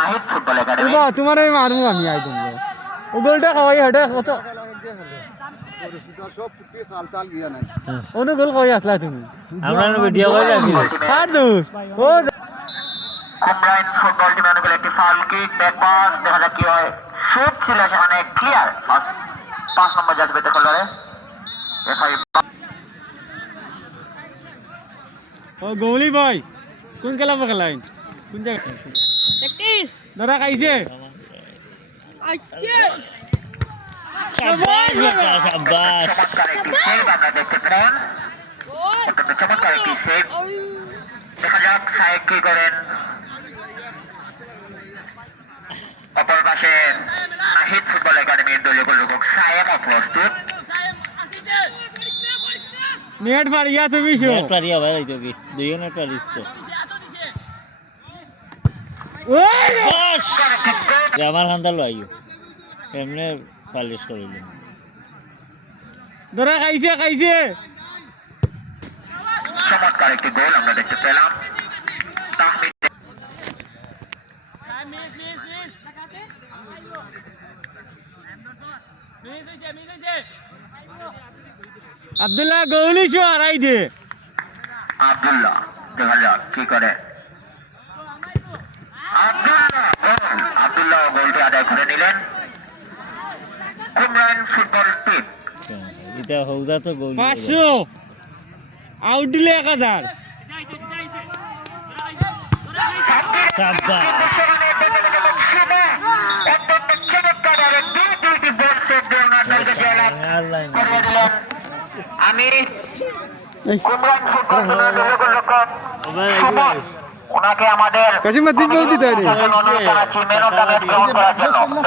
Nahid football academy বাবা তোমার এই মারমু আমি আই তোমরা ও গোলটা খাওয়াই হেডে কত সব ফুটে খাল চাল গিয়া নাই ওনো গোল খাওয়াই আসলা তুমি আমরা ভিডিও করে রাখি কার দোষ ও কুমরাইন ফুটবল টিমের অনুকূলে একটি ফাউল কিক ব্যাক পাস দেখা যাক কি হয় শুট ছিল সেখানে ক্লিয়ার 5 নম্বর জাজবে দেখো লড়ে রেফারি ও গৌলি ভাই কোন খেলা খেলাই কোন জায়গা প্র্যাকটিস দাদা খাইছে শাবাশ বেটা শাবাশ চমৎকার একটি সেভ আমরা দেখতে পেলাম অত্যন্ত চমৎকার একটি সেভ দেখা যাক সাহেব কি করেন অপর পাশে নাহিদ ফুটবল একাডেমির দলীয় গোলরক্ষক সায়েম প্রস্তুত নেট পারিয়া তুমি শো নেট পারিয়া ভাই তো কি দুই নেট পারিস তো ওই বাস আমার খান্দাল আইও এমনে পালিশ করিলাম দাদা খাইছে খাইছে চমৎকার একটি গোল আমরা দেখতে পেলাম তাহমিদ আব্দুল্লাহ গৌলি শো হারাই দে আব্দুল্লাহ দেখা যাক কি করে আব্দুল্লাহ গোলটি আদায় করে নিলেন কুমরাইন ফুটবল টিম এটা হৌদা তো গোল 500 আউট দিলে 1000 শাবাশ আর লাইন আমি কুমরাইন ফুটবল টিমের দলীয় গোলরক্ষক সুমন ওনাকে আমাদের কাশিমা দিন বলতি তাই অনুরোধ জানাচ্ছি মেন অফ দ্য ম্যাচ গ্রহণ করার জন্য